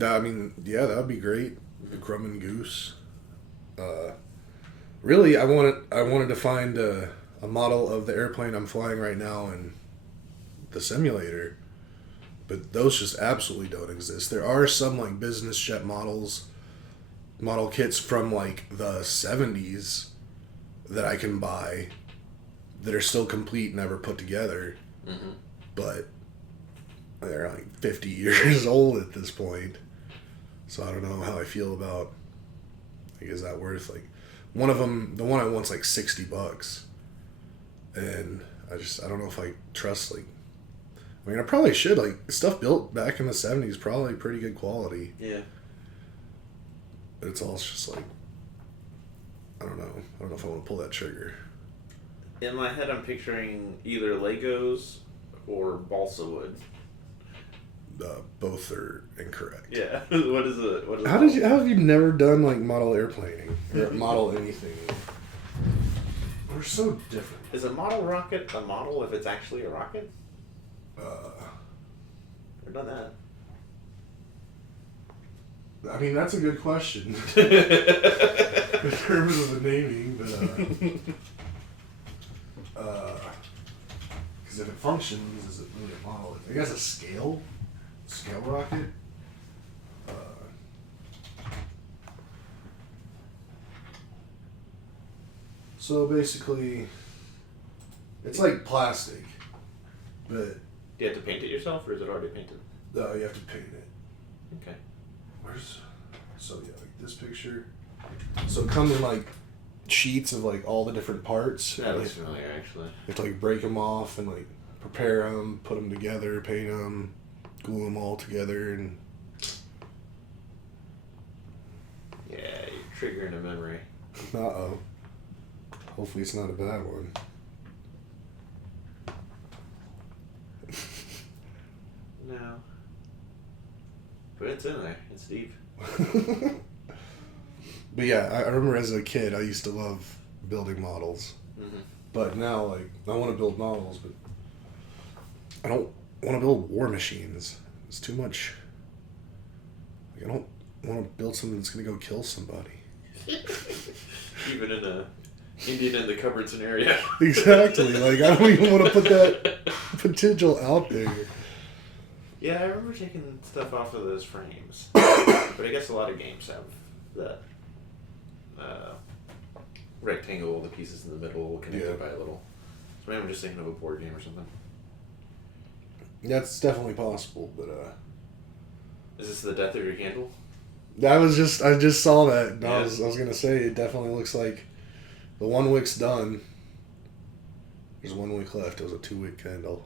I mean, yeah, that would be great. The Grumman Goose. Really, I wanted to find a model of the airplane I'm flying right now in the simulator, but those just absolutely don't exist. There are some like business jet model kits from like the 70s that I can buy that are still complete, never put together, but they're like 50 years old at this point. So I don't know how I feel about, like, is that worth, like, one of them, the one I want's like $60. And I don't know if I trust, like, I mean, I probably should, like, stuff built back in the 70s, probably pretty good quality. Yeah. But it's all just like, I don't know if I want to pull that trigger. In my head, I'm picturing either Legos or balsa wood. Both are incorrect. Yeah. What is it? How have you never done like model airplaning or model anything? We're so different. Is a model rocket a model if it's actually a rocket? I've done that. I mean, that's a good question. In terms of the naming, but because if it functions, is it really a model? I guess a scale rocket. So basically, it's like plastic, but Do you have to paint it yourself, or is it already painted? you have to paint it. Okay. Like this picture. So it comes in like sheets of like all the different parts. That looks familiar, actually. You have to like break them off and like prepare them, put them together, paint them, glue them all together, and Yeah, you're triggering a memory. uh-oh. Hopefully it's not a bad one. No. But it's in there. It's deep. But yeah, I remember as a kid I used to love building models. Mm-hmm. But now, like, I want to build models, but I don't want to build war machines. It's too much. Like, I don't want to build something that's going to go kill somebody. Even in a Indian in the cupboard scenario. Exactly. Like, I don't even want to put that potential out there. Yeah, I remember taking stuff off of those frames. But I guess a lot of games have that rectangle, the pieces in the middle connected by a little. So maybe I'm just thinking of a board game or something. That's definitely possible, but Is this the death of your candle? I just saw that, and Yeah. I was gonna say it definitely looks like the one wick's done. There's one wick left. It was a 2-wick candle.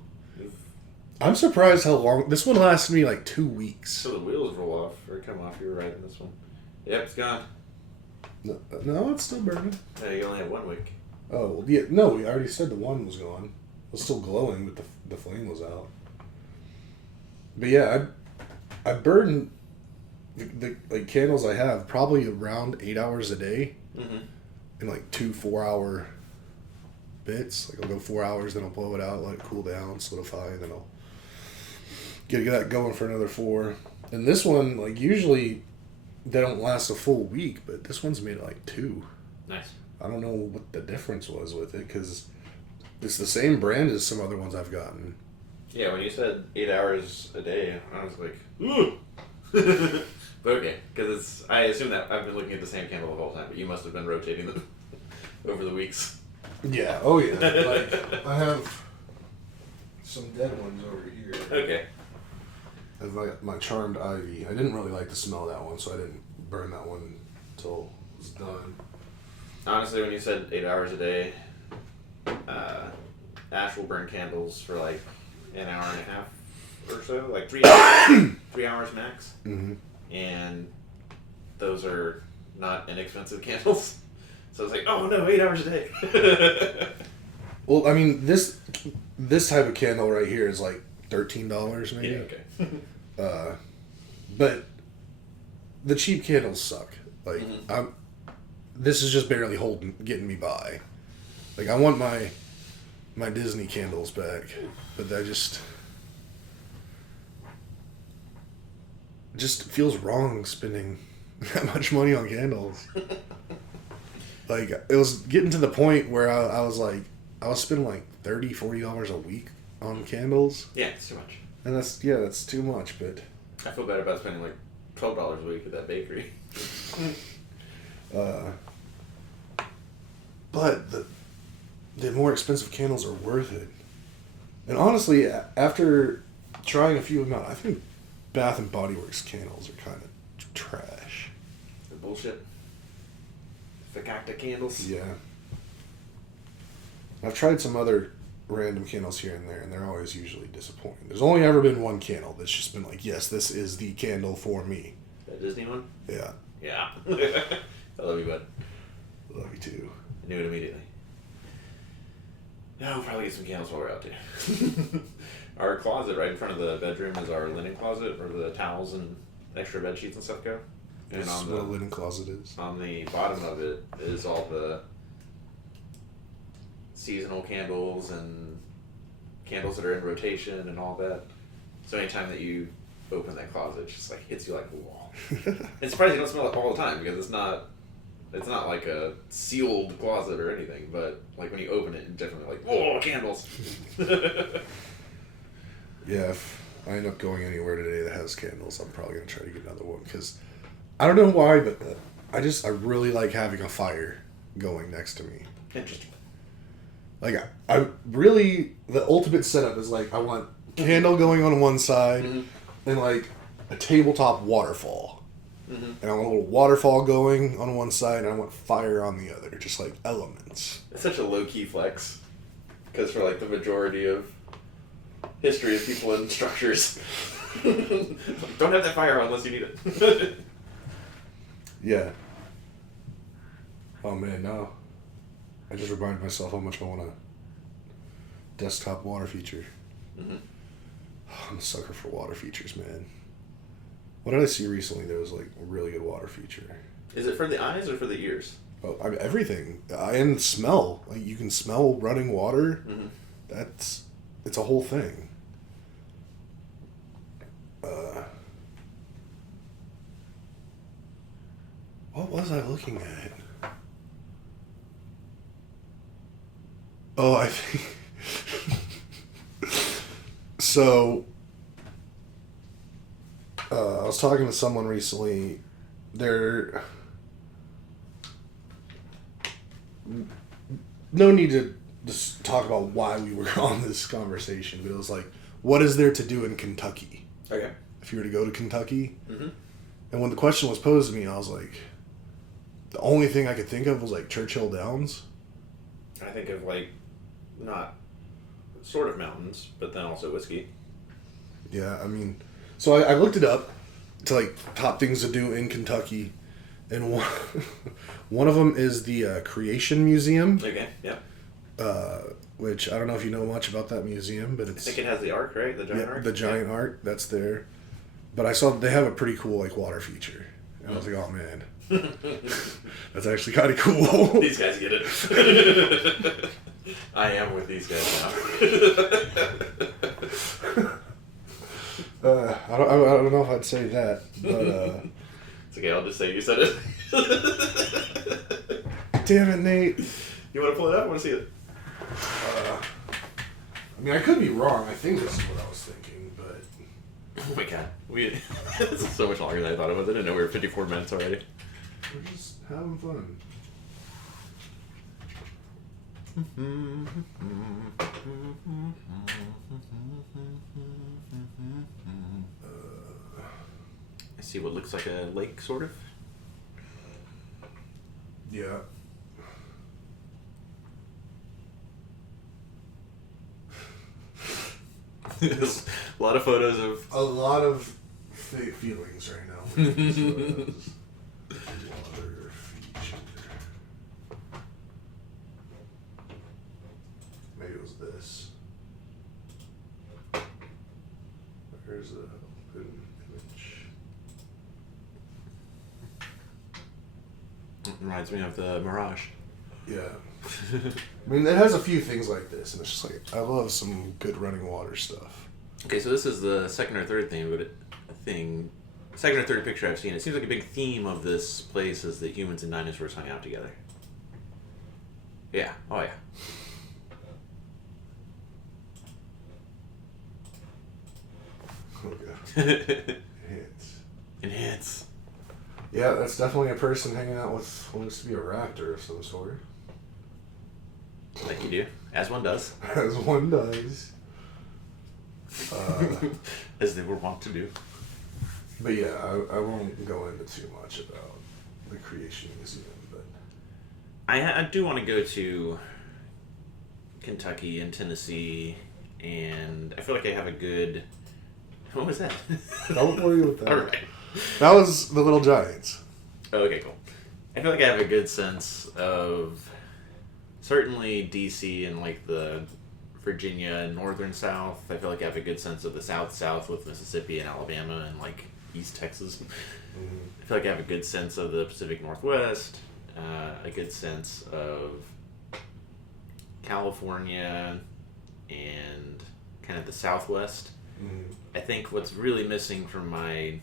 I'm surprised how long this one lasted me, like 2 weeks. So the wheels roll off or come off. You were riding this one. Yep, it's gone. No, it's still burning. Yeah, you only have one wick. Oh, well, yeah, no, we already said the one was gone. It was still glowing, but the flame was out. But yeah, I burn the like candles I have probably around 8 hours a day. Mm-hmm. In like 2 4-hour bits. Like I'll go 4 hours, then I'll blow it out, let it cool down, solidify, and then I'll get that going for another 4. And this one, like usually they don't last a full week, but this one's made it like 2. Nice. I don't know what the difference was with it because it's the same brand as some other ones I've gotten. Yeah, when you said 8 hours a day, I was like, ooh. But okay, because I assume that I've been looking at the same candle the whole time, but you must have been rotating them over the weeks. Yeah, oh yeah. Like, I have some dead ones over here. Okay. I have my charmed ivy. I didn't really like the smell of that one, so I didn't burn that one until it was done. Honestly, when you said 8 hours a day, Ash will burn candles for like an hour and a half or so, like 3 hours, 3 hours max. Mm-hmm. And those are not inexpensive candles. So I was like, oh no, 8 hours a day. Well, I mean, this type of candle right here is like $13 maybe. Yeah, okay. But the cheap candles suck. Like, this is just barely getting me by. Like, I want my Disney candles back, but that just feels wrong spending that much money on candles. Like, it was getting to the point where I was like, I was spending like $30-$40 a week on candles. Yeah, it's too much. And that's too much, but I feel bad about spending like $12 a week at that bakery. But the more expensive candles are worth it. And honestly, after trying a few of them out, I think Bath and Body Works candles are kind of trash. The bullshit. Fakakta candles. Yeah. I've tried some other random candles here and there, and they're always usually disappointing. There's only ever been one candle that's just been like, yes, this is the candle for me. That Disney one? Yeah. Yeah. I love you, bud. Love you too. I knew it immediately. Now we'll probably get some candles while we're out there. Our closet right in front of the bedroom is our linen closet where the towels and extra bed sheets and stuff go. And That's what a linen closet is. On the bottom of it is all the seasonal candles and candles that are in rotation and all that. So anytime that you open that closet, it just like hits you like a wall. It's surprising you don't smell it all the time because it's not like a sealed closet or anything, but like when you open it, it's definitely like, whoa, candles. Yeah, if I end up going anywhere today that has candles, I'm probably going to try to get another one because I don't know why, but I really like having a fire going next to me. Interesting. Like, I really, the ultimate setup is like, I want candle going on one side and like a tabletop waterfall. And I want a little waterfall going on one side and I want fire on the other. Just like elements. It's such a low-key flex. Because for like the majority of history of people in structures, don't have that fire on unless you need it. Yeah. Oh man, no. I just reminded myself how much I want a desktop water feature. I'm a sucker for water features, man. What did I see recently that was like a really good water feature? Is it for the eyes or for the ears? Oh, I mean, everything. And smell. Like, you can smell running water. It's a whole thing. What was I looking at? Oh, I think... So, I was talking to someone recently. They're... No need to just talk about why we were on this conversation, but it was like, what is there to do in Kentucky? Okay. If you were to go to Kentucky? And when the question was posed to me, I was like, the only thing I could think of was like Churchill Downs. I think of like, not sort of mountains, but then also whiskey. Yeah, I mean, so I looked it up to like top things to do in Kentucky, and one of them is the Creation Museum. Okay, yeah. Which I don't know if you know much about that museum, but it's... I think it has the ark, right? The giant ark? The giant ark, that's there. But I saw they have a pretty cool like water feature. And I was like, oh man. That's actually kind of cool. These guys get it. I am with these guys now. I don't know if I'd say that, but... It's okay, I'll just say you said it. Damn it, Nate. You want to pull it up? I want to see it. I mean, I could be wrong. I think this is what I was thinking, but... Oh my god. This is so much longer than I thought it was. I didn't know we were 54 minutes already. We're just having fun. I see what looks like a lake, sort of. Yeah. There's a lot of photos of... A lot of feelings right now. Water. There's a open image. It reminds me of the Mirage. Yeah. I mean, it has a few things like this, and it's just like, I love some good running water stuff. Okay, so this is the second or third second or third picture I've seen. It seems like a big theme of this place is that humans and dinosaurs hung out together. Yeah. Oh, yeah. Okay. Enhance. Yeah, that's definitely a person hanging out with what looks to be a raptor of some sort. Like you do. As one does. As one does. As they were wont to do. But yeah, I won't go into too much about the Creation Museum, but I do want to go to Kentucky and Tennessee, and I feel like I have a good... What was that? don't worry with that. All right. That was the Little Giants. Oh, okay, cool. I feel like I have a good sense of certainly DC and like the Virginia and northern South. I feel like I have a good sense of the South with Mississippi and Alabama and like East Texas. Mm-hmm. I feel like I have a good sense of the Pacific Northwest, a good sense of California and kind of the Southwest. Mm-hmm. I think what's really missing from my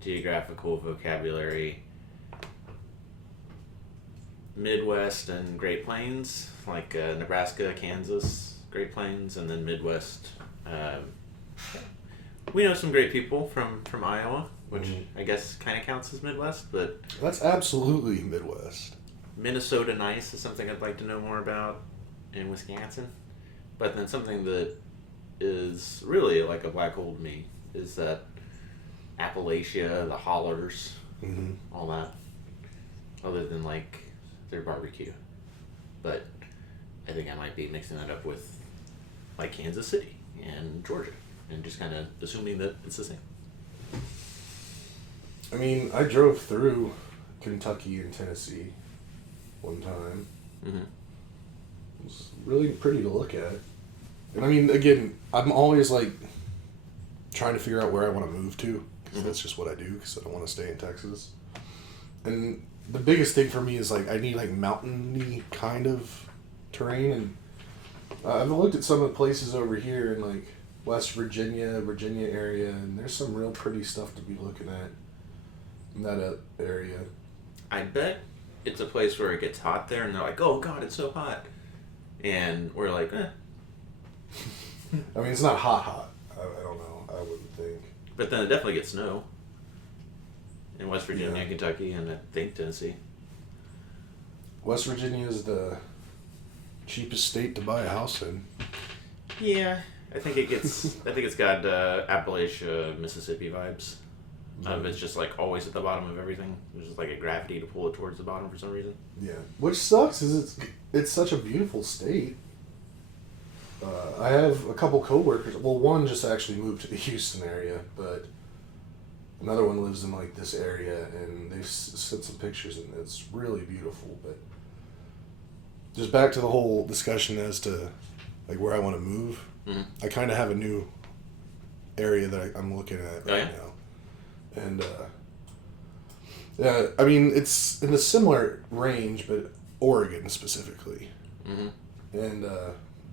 geographical vocabulary, Midwest and Great Plains, like Nebraska, Kansas, Great Plains, and then Midwest. We know some great people from Iowa, which I guess kind of counts as Midwest, but... That's absolutely Midwest. Minnesota nice is something I'd like to know more about in Wisconsin. But then something that is really like a black hole to me is that Appalachia, the hollers, all that, other than like their barbecue. But I think I might be mixing that up with like Kansas City and Georgia and just kind of assuming that it's the same. I mean, I drove through Kentucky and Tennessee one time. Mm-hmm. It was really pretty to look at. And I mean, again, I'm always like trying to figure out where I want to move to, because that's just what I do, because I don't want to stay in Texas. And the biggest thing for me is like I need like mountainy kind of terrain, and I've looked at some of the places over here in like West Virginia area, and there's some real pretty stuff to be looking at in that area. I bet it's a place where it gets hot there, and they're like, "Oh God, it's so hot," and we're like, "Eh." I mean, it's not hot. I don't know. I wouldn't think. But then it definitely gets snow in West Virginia, Yeah. Kentucky, and I think Tennessee. West Virginia is the cheapest state to buy a house in. Yeah, I think it gets. I think it's got Appalachia, Mississippi vibes. It's just like always at the bottom of everything. There's just like a gravity to pull it towards the bottom for some reason. Yeah, which sucks. Is it's such a beautiful state. I have a couple coworkers. Well, one just actually moved to the Houston area, but another one lives in like this area, and they've sent some pictures, and it's really beautiful. But just back to the whole discussion as to like where I want to move. Mm-hmm. I kind of have a new area that I'm looking at right now, and yeah, I mean it's in a similar range, but Oregon specifically, and.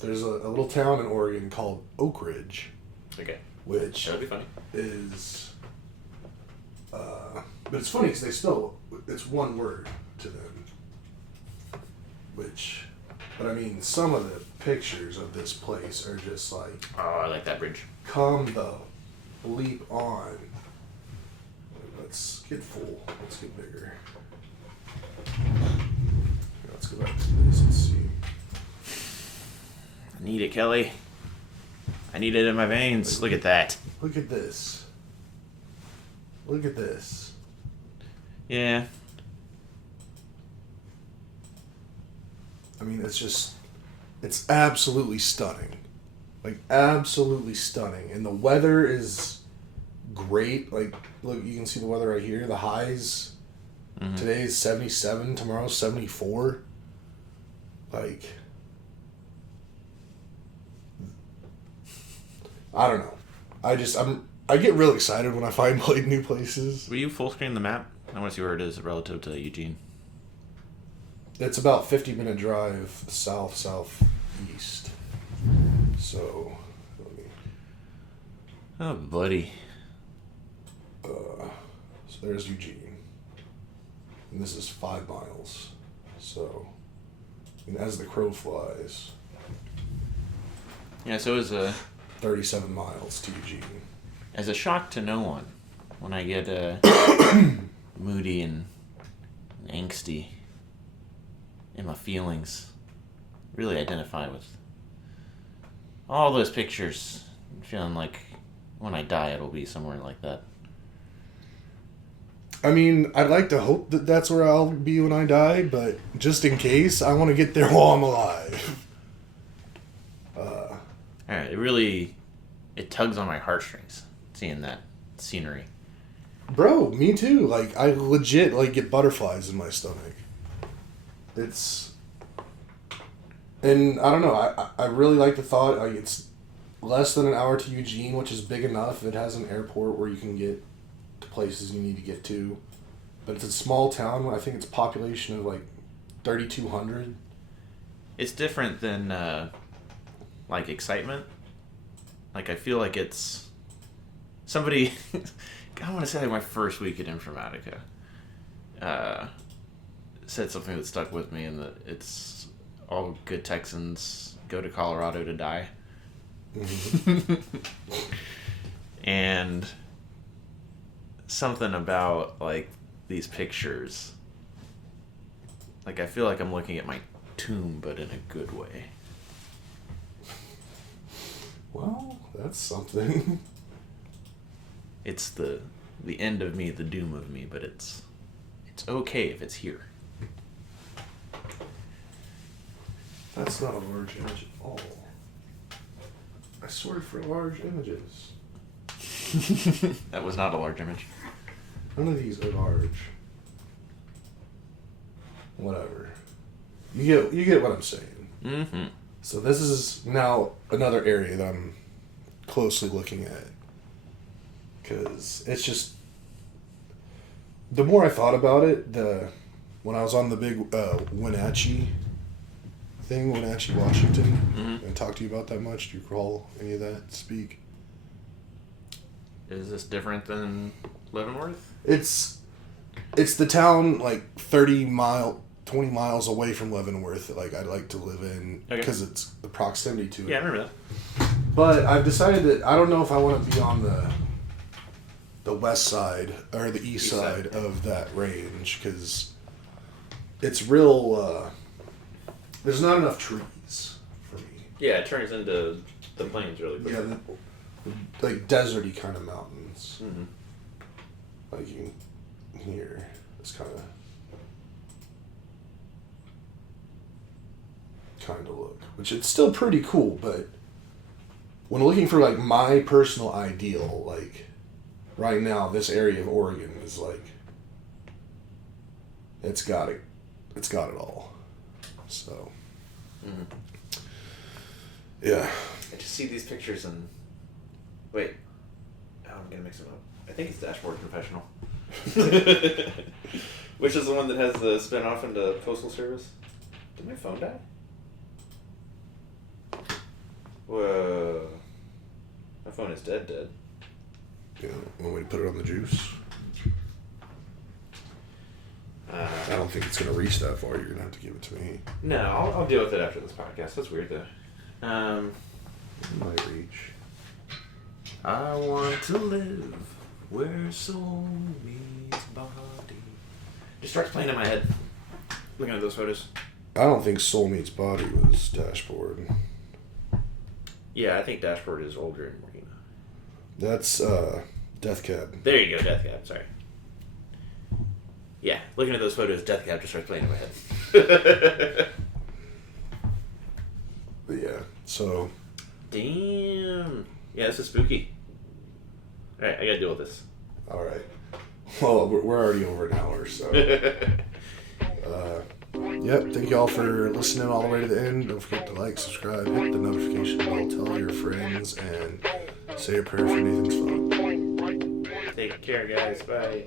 There's a little town in Oregon called Oak Ridge. Okay. Which that'd be funny. Is, but it's funny because they spell it's one word to them. But I mean, some of the pictures of this place are just like. Oh, I like that bridge. Come the bleep on. Let's get full. Let's get bigger. Let's go back to this and see. I need it, Kelly. I need it in my veins. Look at that. Look at this. Look at this. Yeah. I mean, it's absolutely stunning. Like, absolutely stunning. And the weather is great. Like, look, you can see the weather right here. The highs. Today is 77. Tomorrow's 74. Like... I don't know. I get real excited when I find new places. Will you full screen the map? I want to see where it is relative to Eugene. It's about 50-minute drive southeast. So, oh, buddy. So there's Eugene. And this is 5 miles. So, and as the crow flies. Yeah, so as a 37 miles to Eugene. As a shock to no one, when I get moody and angsty in my feelings, really identify with all those pictures, feeling like when I die it'll be somewhere like that. I mean, I'd like to hope that that's where I'll be when I die, but just in case, I want to get there while I'm alive. Alright, it tugs on my heartstrings, seeing that scenery. Bro, me too. Like, I legit, get butterflies in my stomach. It's... And, I don't know, I really like the thought, it's less than an hour to Eugene, which is big enough. It has an airport where you can get to places you need to get to. But it's a small town. I think it's a population of, 3,200. It's different than, excitement. I feel like it's... Somebody... I want to say my first week at Informatica said something that stuck with me, and that it's all good Texans go to Colorado to die. Mm-hmm. And something about these pictures, I feel like I'm looking at my tomb, but in a good way. Well, that's something. It's the end of me, the doom of me, but it's okay if it's here. That's not a large image at all. I swear for large images. That was not a large image. None of these are large. Whatever. You get what I'm saying. Mm-hmm. So this is now another area that I'm closely looking at. Because it's just... The more I thought about it, when I was on the big Wenatchee thing, Wenatchee, Washington, mm-hmm. and talked to you about that much, do you recall any of that speak? Is this different than Leavenworth? It's the town 20 miles away from Leavenworth that I'd like to live in because it's the proximity to it. Yeah, I remember that. But I've decided that I don't know if I want to be on the west side or the east side of that range because it's real. There's not enough trees for me. Yeah, it turns into the plains really quick. Yeah, deserty kind of mountains. Mm-hmm. You can hear this kind of look, which it's still pretty cool. But when looking for my personal ideal, right now, this area of Oregon is it's got it all. So, mm-hmm. Yeah. I just see these pictures and wait. Oh, I'm gonna mix them up. I think it's Dashboard Confessional, which is the one that has the spin-off into Postal Service. Did my phone die? Whoa. My phone is dead. Yeah, want me to put it on the juice? I don't think it's going to reach that far. You're going to have to give it to me. No, I'll deal with it after this podcast. That's weird, though. It might reach. I want to live where soul meets body. Just starts playing in my head. Looking at those photos. I don't think Soul Meets Body was Dashboard. Yeah, I think Dashboard is older and more. That's Death Cab. There you go, Death Cab. Sorry. Yeah, looking at those photos, Death Cab just starts playing in my head. But yeah, so... Damn. Yeah, this is spooky. Alright, I gotta deal with this. Alright. Well, we're already over an hour, so... Yep, thank you all for listening all the way to the end. Don't forget to subscribe, hit the notification bell, tell your friends, and say a prayer for Nathan's phone. Take care, guys. Bye.